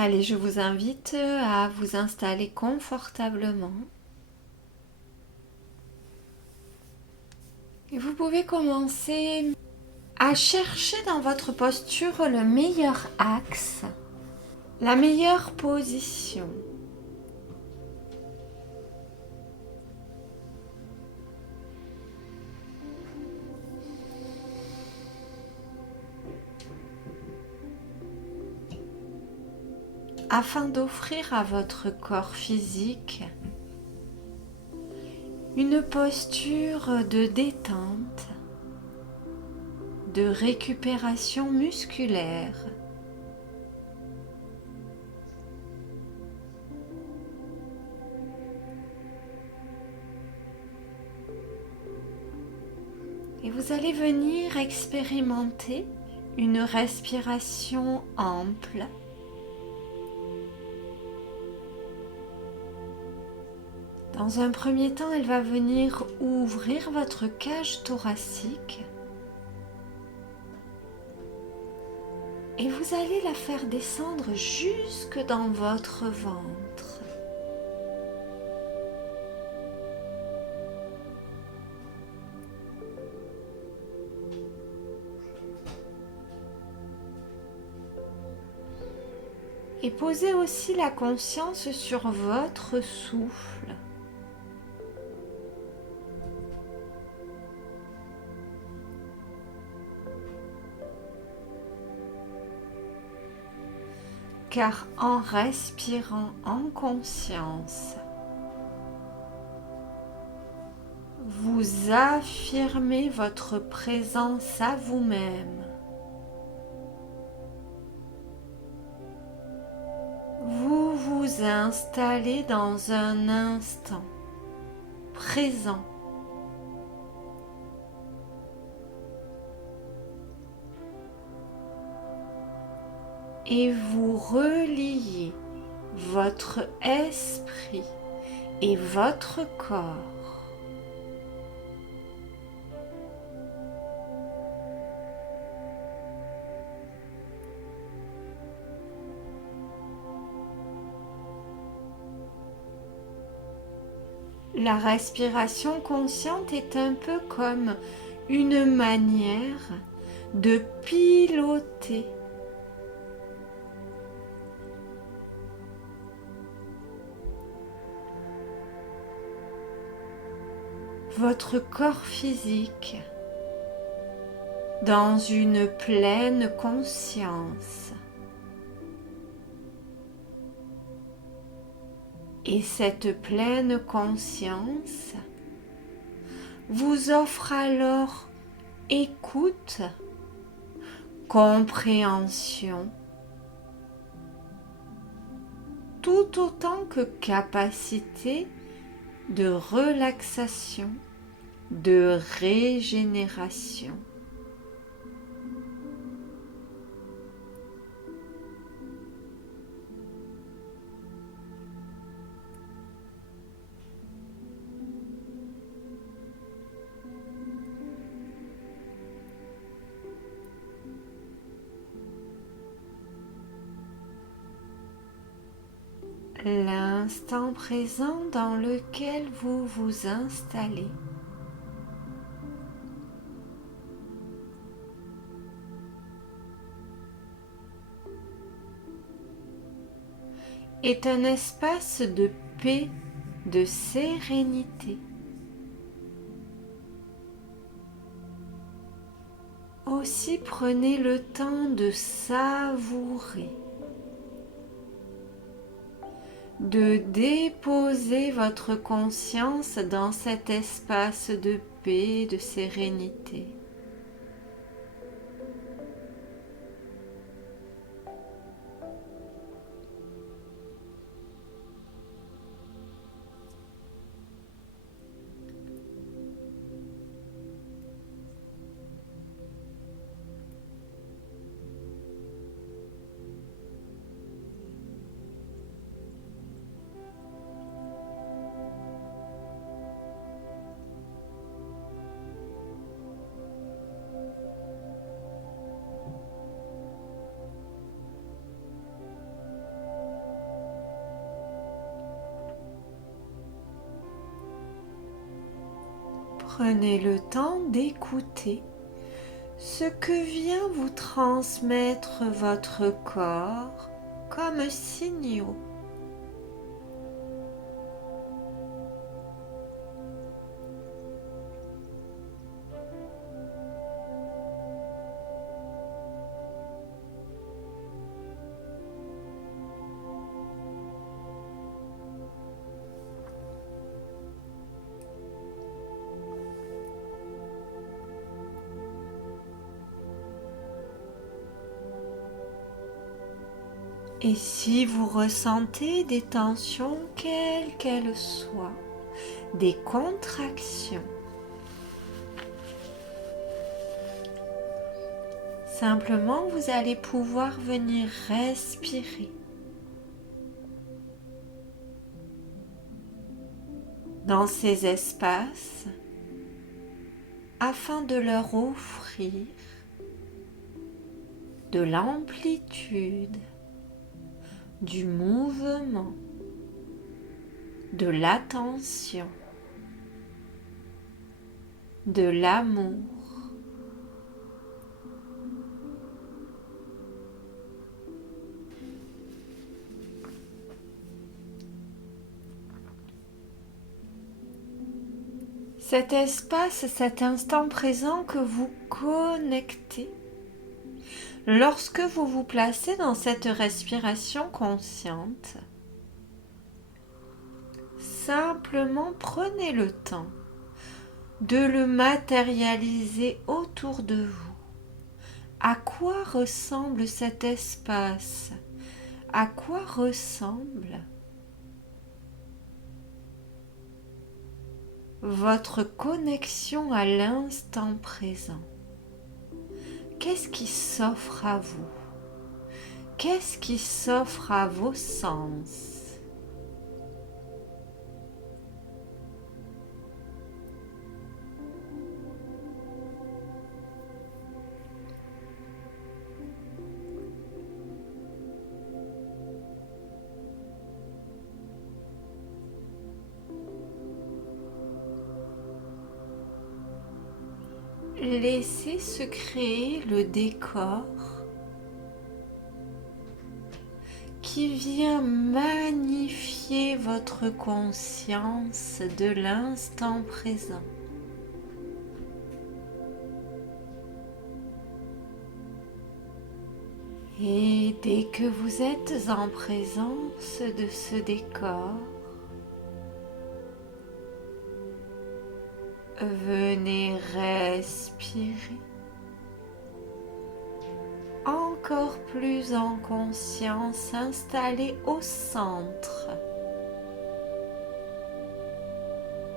Allez, je vous invite à vous installer confortablement. Et vous pouvez commencer à chercher dans votre posture le meilleur axe, la meilleure position. Afin d'offrir à votre corps physique une posture de détente, de récupération musculaire. Et vous allez venir expérimenter une respiration ample. Dans un premier temps, elle va venir ouvrir votre cage thoracique et vous allez la faire descendre jusque dans votre ventre. Et posez aussi la conscience sur votre souffle. Car en respirant en conscience, vous affirmez votre présence à vous-même. Vous vous installez dans un instant présent. Et vous reliez votre esprit et votre corps. La respiration consciente est un peu comme une manière de piloter votre corps physique dans une pleine conscience. Et cette pleine conscience vous offre alors écoute, compréhension, tout autant que capacité de relaxation, de régénération. L'instant présent dans lequel vous vous installez est un espace de paix, de sérénité. Aussi prenez le temps de savourer, de déposer votre conscience dans cet espace de paix, de sérénité. Prenez le temps d'écouter ce que vient vous transmettre votre corps comme signaux. Et si vous ressentez des tensions, quelles qu'elles soient, des contractions, simplement vous allez pouvoir venir respirer dans ces espaces afin de leur offrir de l'amplitude, du mouvement, de l'attention, de l'amour. Cet espace, cet instant présent que vous connectez, lorsque vous vous placez dans cette respiration consciente, simplement prenez le temps de le matérialiser autour de vous. À quoi ressemble cet espace? À quoi ressemble votre connexion à l'instant présent? Qu'est-ce qui s'offre à vous? Qu'est-ce qui s'offre à vos sens? Laissez se créer le décor qui vient magnifier votre conscience de l'instant présent. Et dès que vous êtes en présence de ce décor, venez respirer encore plus en conscience, installé au centre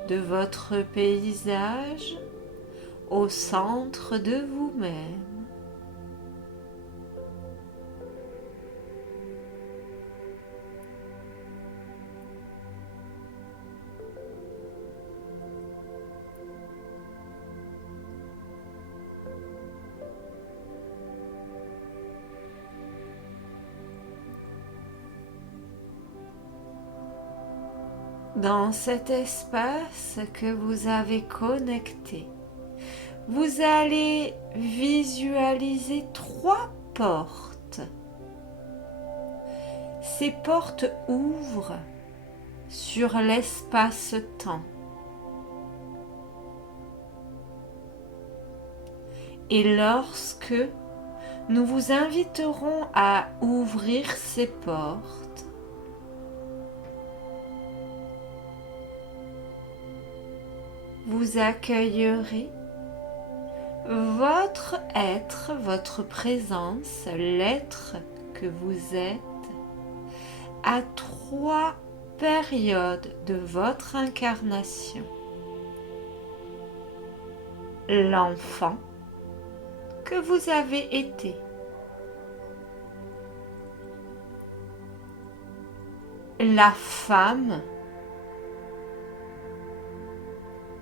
de votre paysage, au centre de vous-même. Dans cet espace que vous avez connecté, vous allez visualiser 3 portes. Ces portes ouvrent sur l'espace-temps. Et lorsque nous vous inviterons à ouvrir ces portes, vous accueillerez votre être, votre présence, l'être que vous êtes, à 3 périodes de votre incarnation. L'enfant que vous avez été. La femme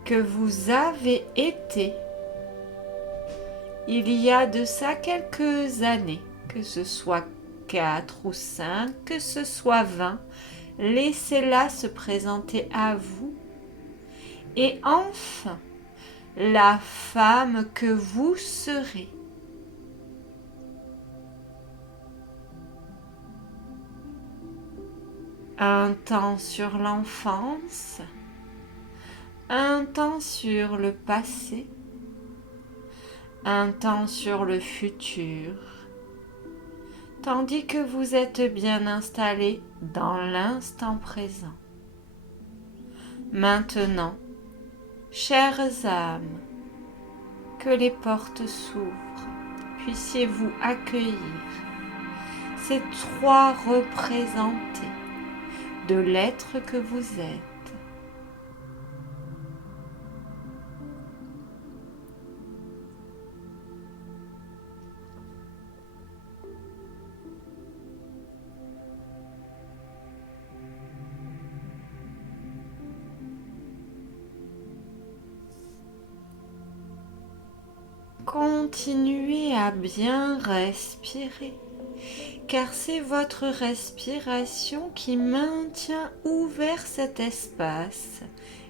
que vous avez été il y a de ça quelques années, que ce soit 4 ou 5, que ce soit 20, laissez-la se présenter à vous. Et enfin, la femme que vous serez. Un temps sur l'enfance, un temps sur le passé, un temps sur le futur, tandis que vous êtes bien installé dans l'instant présent. Maintenant, chères âmes, que les portes s'ouvrent, puissiez-vous accueillir ces trois représentés de l'être que vous êtes. Continuez à bien respirer, car c'est votre respiration qui maintient ouvert cet espace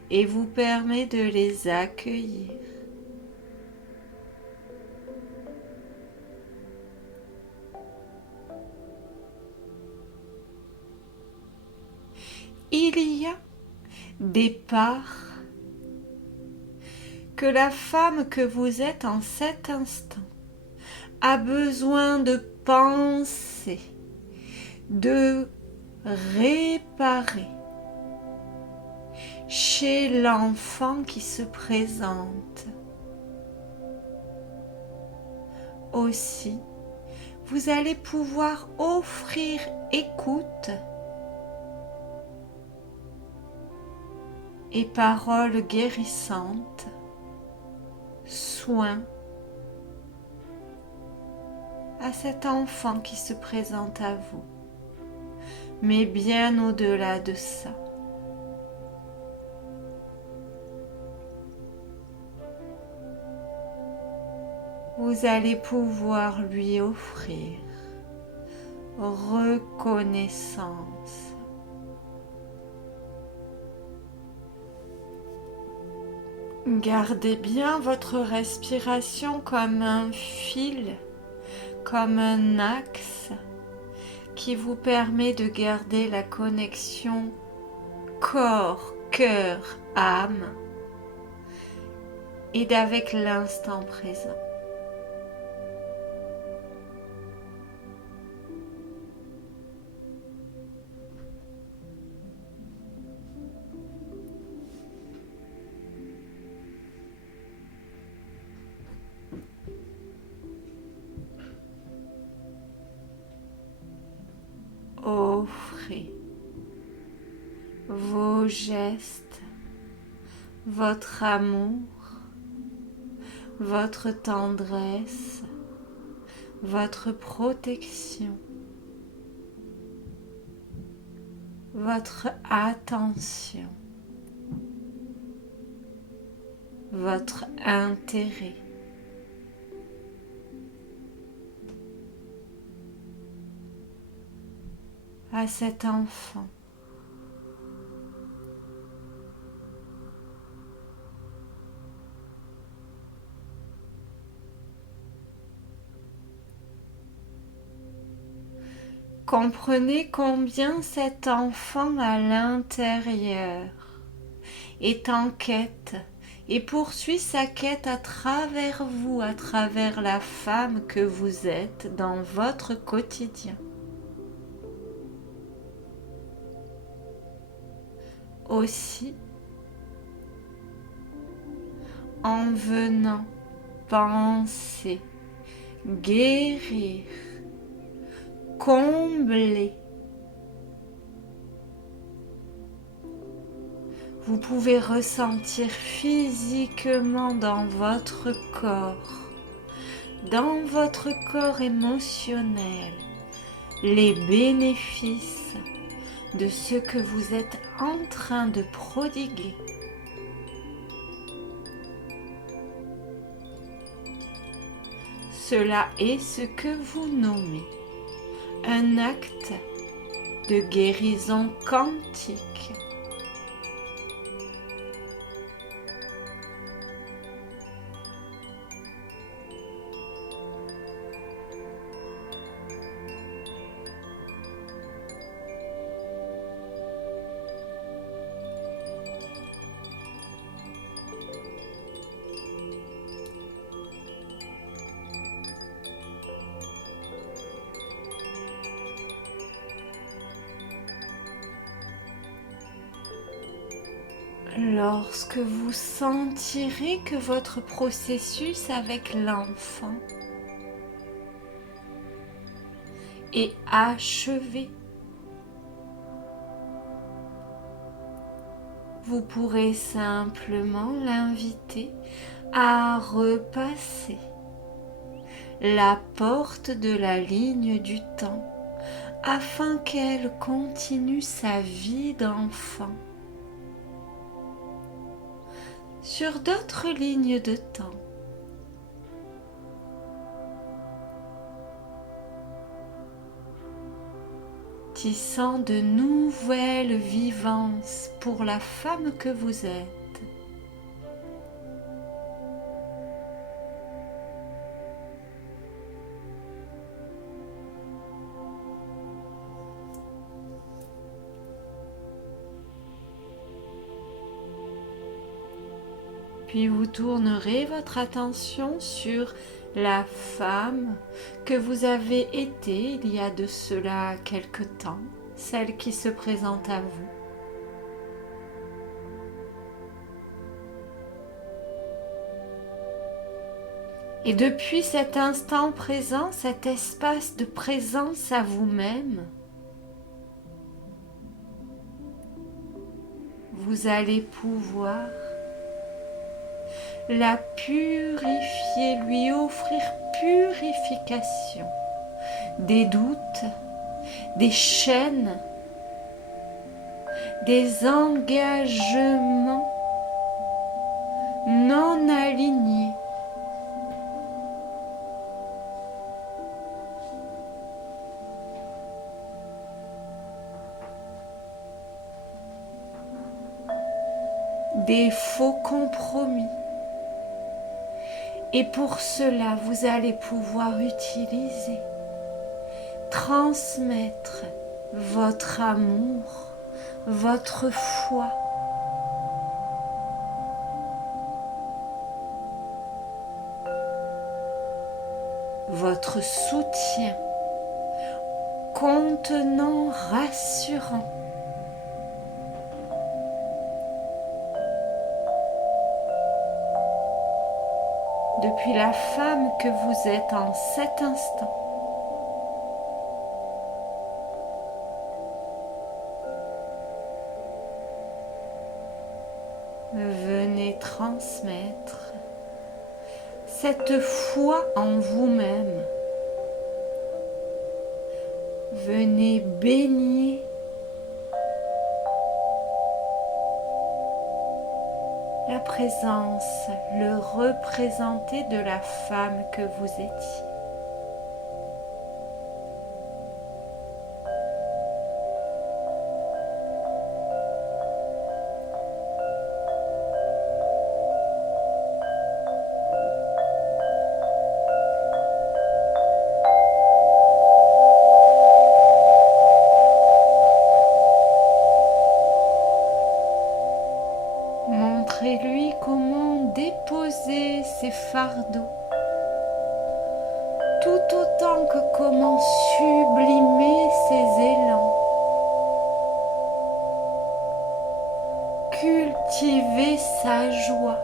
et vous permet de les accueillir. Il y a des parts que la femme que vous êtes en cet instant a besoin de penser, de réparer chez l'enfant qui se présente. Aussi, vous allez pouvoir offrir écoute et paroles guérissantes, soins à cet enfant qui se présente à vous. Mais bien au-delà de ça, vous allez pouvoir lui offrir reconnaissance. Gardez bien votre respiration comme un fil, comme un axe qui vous permet de garder la connexion corps, cœur, âme et d'avec l'instant présent. Offrez vos gestes, votre amour, votre tendresse, votre protection, votre attention, votre intérêt. À cet enfant. Comprenez combien cet enfant à l'intérieur est en quête et poursuit sa quête à travers vous, à travers la femme que vous êtes dans votre quotidien. Aussi, en venant penser, guérir, combler, vous pouvez ressentir physiquement dans votre corps émotionnel, les bénéfices de ce que vous êtes en train de prodiguer. Cela est ce que vous nommez un acte de guérison quantique. Lorsque vous sentirez que votre processus avec l'enfant est achevé, vous pourrez simplement l'inviter à repasser la porte de la ligne du temps afin qu'elle continue sa vie d'enfant sur d'autres lignes de temps. Tissant de nouvelles vivances pour la femme que vous êtes. Puis vous tournerez votre attention sur la femme que vous avez été il y a de cela quelque temps, celle qui se présente à vous. Et depuis cet instant présent, cet espace de présence à vous-même, vous allez pouvoir la purifier, lui offrir purification des doutes, des chaînes, des engagements non alignés. Des faux compromis. Et pour cela, vous allez pouvoir utiliser, transmettre votre amour, votre foi, votre soutien, contenant, rassurant. Depuis la femme que vous êtes en cet instant. Venez transmettre cette foi en vous-même. Venez baigner la présence, le représenté de la femme que vous étiez. Montrez-lui comment déposer ses fardeaux, tout autant que comment sublimer ses élans. Cultiver sa joie.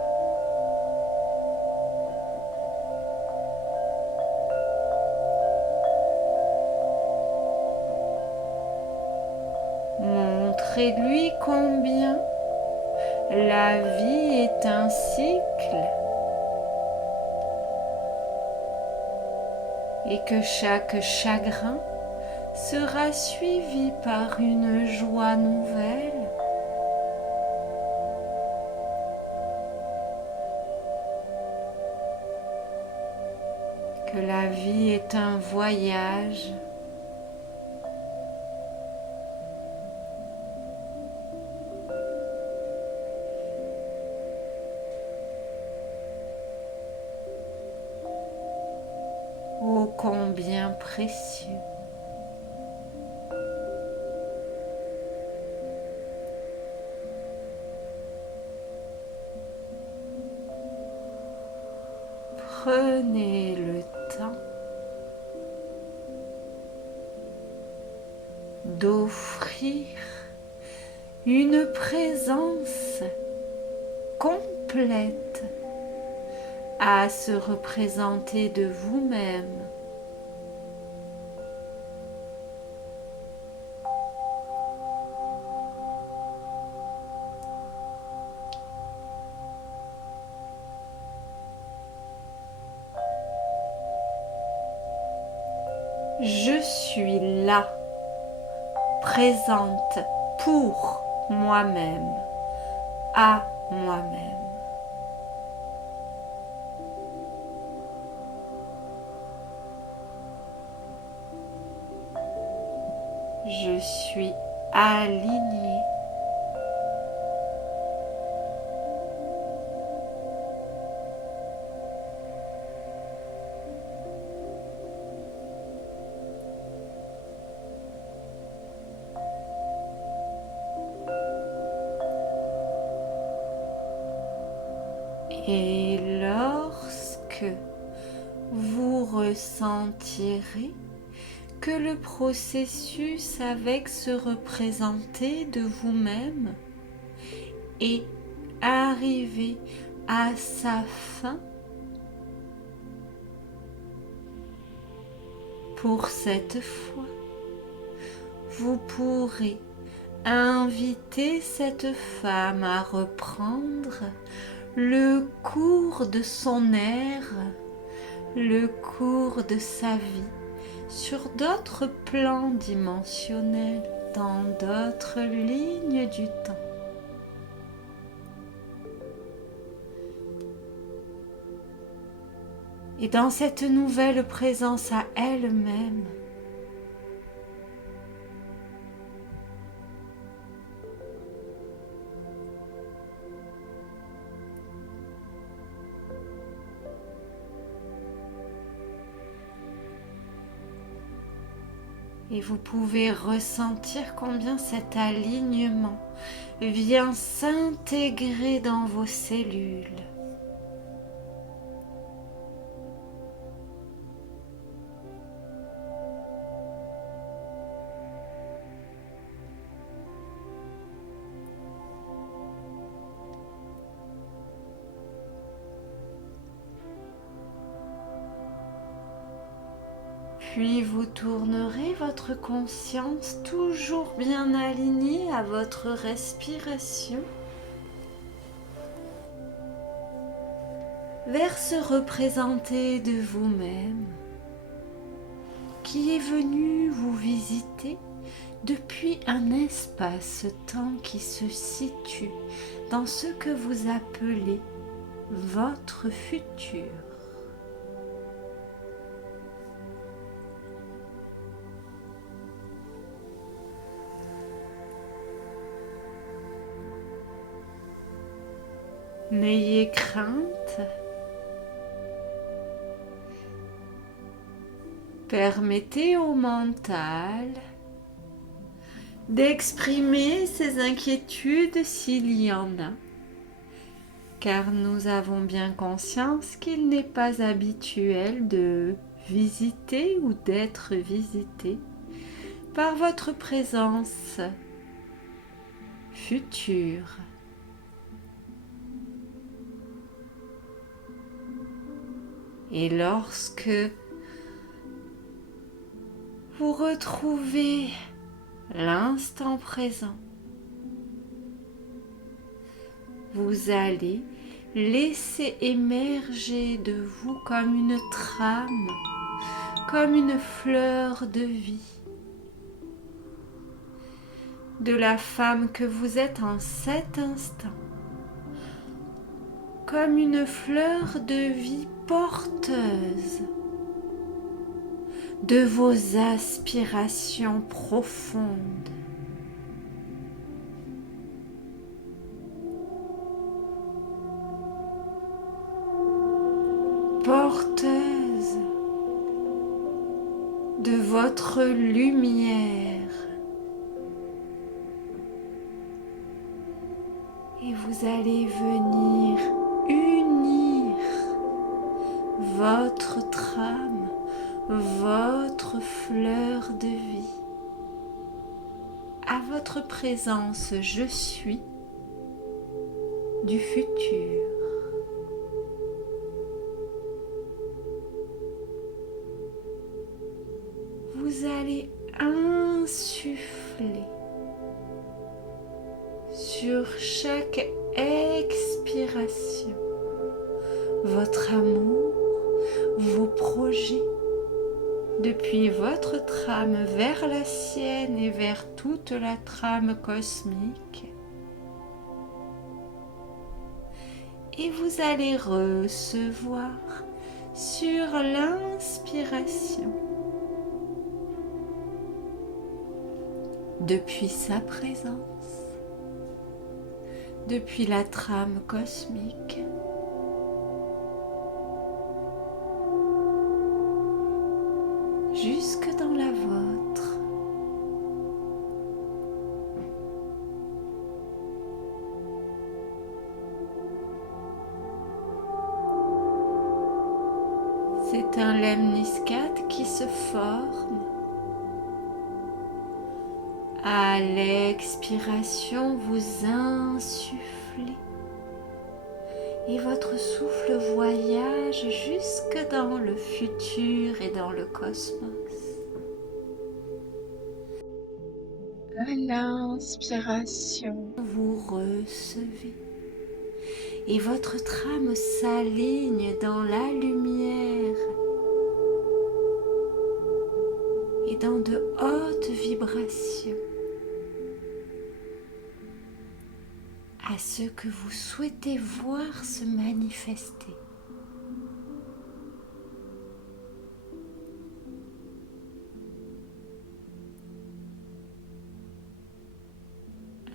Montrez-lui combien la vie est un cycle et que chaque chagrin sera suivi par une joie nouvelle. Que la vie est un voyage ô combien précieux. Prenez le temps d'offrir une présence complète à se représenter de vous-même. Je suis là, présente pour moi-même, à moi-même. Je suis alignée. Et lorsque vous ressentirez que le processus avec se représenter de vous-même est arrivé à sa fin, pour cette fois, vous pourrez inviter cette femme à reprendre le cours de son ère, le cours de sa vie, sur d'autres plans dimensionnels, dans d'autres lignes du temps. Et dans cette nouvelle présence à elle-même, et vous pouvez ressentir combien cet alignement vient s'intégrer dans vos cellules. Puis vous tournerez votre conscience toujours bien alignée à votre respiration vers se représenter de vous-même qui est venu vous visiter depuis un espace-temps qui se situe dans ce que vous appelez votre futur. N'ayez crainte. Permettez au mental d'exprimer ses inquiétudes s'il y en a, car nous avons bien conscience qu'il n'est pas habituel de visiter ou d'être visité par votre présence future. Et lorsque vous retrouvez l'instant présent, vous allez laisser émerger de vous comme une trame, comme une fleur de vie, de la femme que vous êtes en cet instant, comme une fleur de vie porteuse de vos aspirations profondes. Porteuse de votre lumière. Et vous allez venir unir votre trame, votre fleur de vie à votre présence je suis du futur. Vous allez insuffler sur chaque expiration votre amour, vos projets, depuis votre trame vers la sienne et vers toute la trame cosmique. Et vous allez recevoir sur l'inspiration, depuis sa présence, depuis la trame cosmique, jusque dans la vôtre. C'est un lemniscate qui se forme. À l'expiration, vous insufflez et votre souffle voyage jusque dans le futur et dans le cosmos. À l'inspiration, vous recevez et votre trame s'aligne dans la lumière et dans de hautes vibrations à ce que vous souhaitez voir se manifester.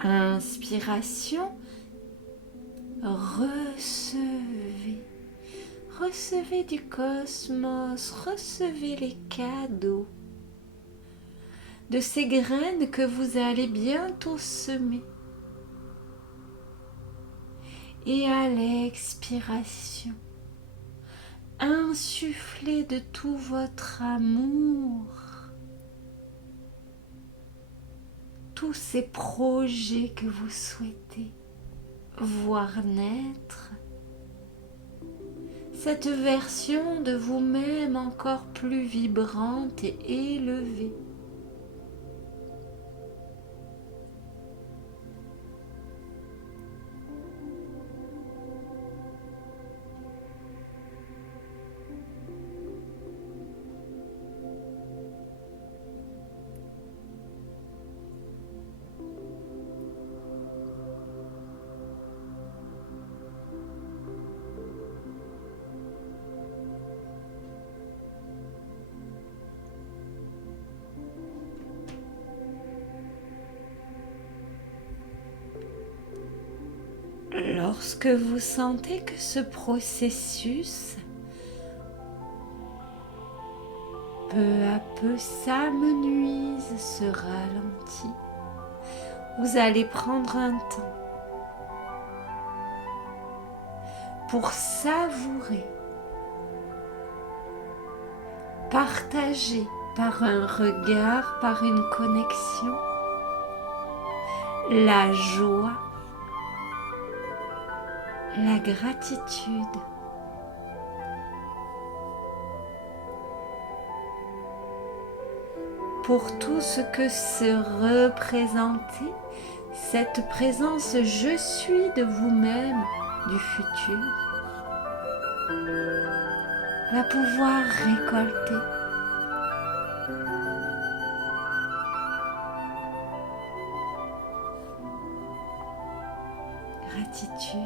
Inspiration, recevez. Recevez du cosmos, recevez les cadeaux de ces graines que vous allez bientôt semer. Et à l'expiration, insufflez de tout votre amour, tous ces projets que vous souhaitez voir naître, cette version de vous-même encore plus vibrante et élevée. Lorsque vous sentez que ce processus peu à peu s'amenuise, se ralentit, vous allez prendre un temps pour savourer, partager par un regard, par une connexion, la joie, la gratitude. Pour tout ce que se représentait cette présence je suis de vous-même du futur va pouvoir récolter gratitude,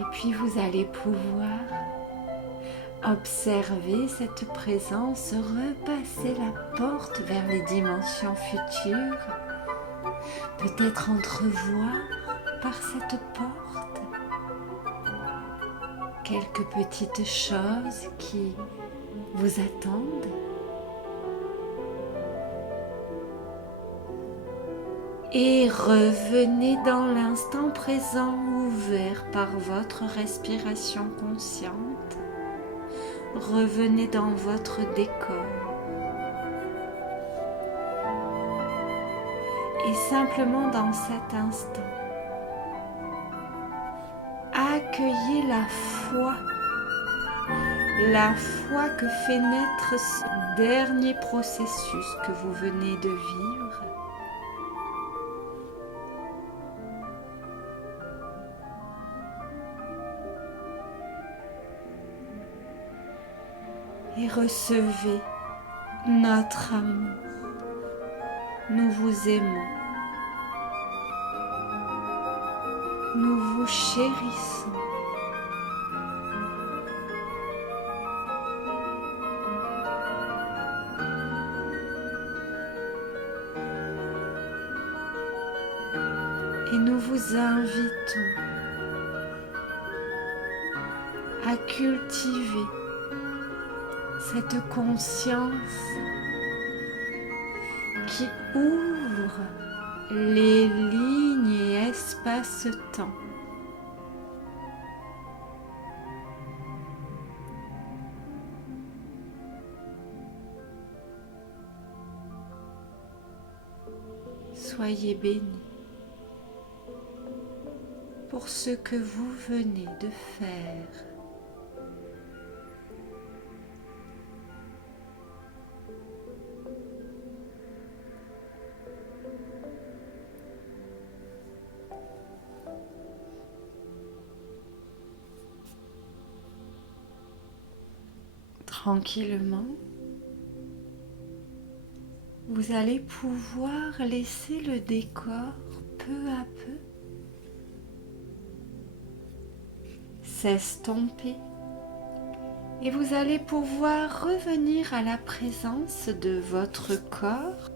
et puis vous allez pouvoir observer cette présence repasser la porte vers les dimensions futures, peut-être entrevoir par cette porte quelques petites choses qui vous attendent, Et revenez dans l'instant présent ouvert par votre respiration consciente. Revenez dans votre décor. Et simplement dans cet instant, accueillez la foi que fait naître ce dernier processus que vous venez de vivre. Et recevez notre amour. Nous vous aimons. Nous vous chérissons. Et nous vous invitons à cultiver cette conscience qui ouvre les lignes et espace-temps. Soyez bénis pour ce que vous venez de faire. Tranquillement, vous allez pouvoir laisser le décor peu à peu s'estomper et vous allez pouvoir revenir à la présence de votre corps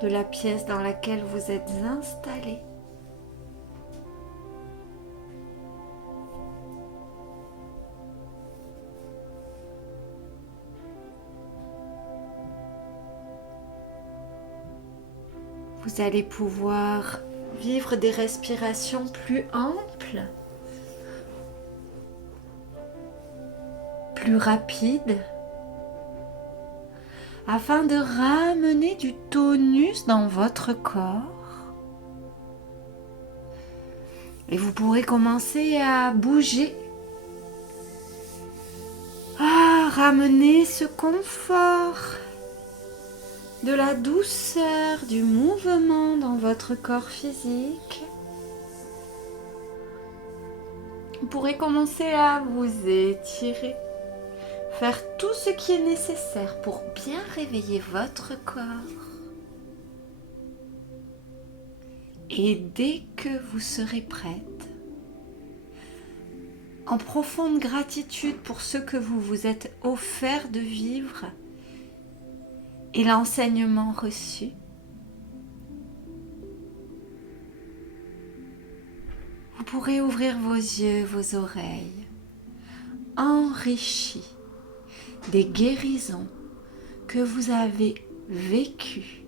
de la pièce dans laquelle vous êtes installé. Vous allez pouvoir vivre des respirations plus amples, plus rapides, afin de ramener du tonus dans votre corps. Et vous pourrez commencer à bouger, à ramener ce confort, de la douceur du mouvement dans votre corps physique. Vous pourrez commencer à vous étirer, faire tout ce qui est nécessaire pour bien réveiller votre corps. Et dès que vous serez prête, en profonde gratitude pour ce que vous vous êtes offert de vivre, et l'enseignement reçu, vous pourrez ouvrir vos yeux, vos oreilles, enrichis des guérisons que vous avez vécues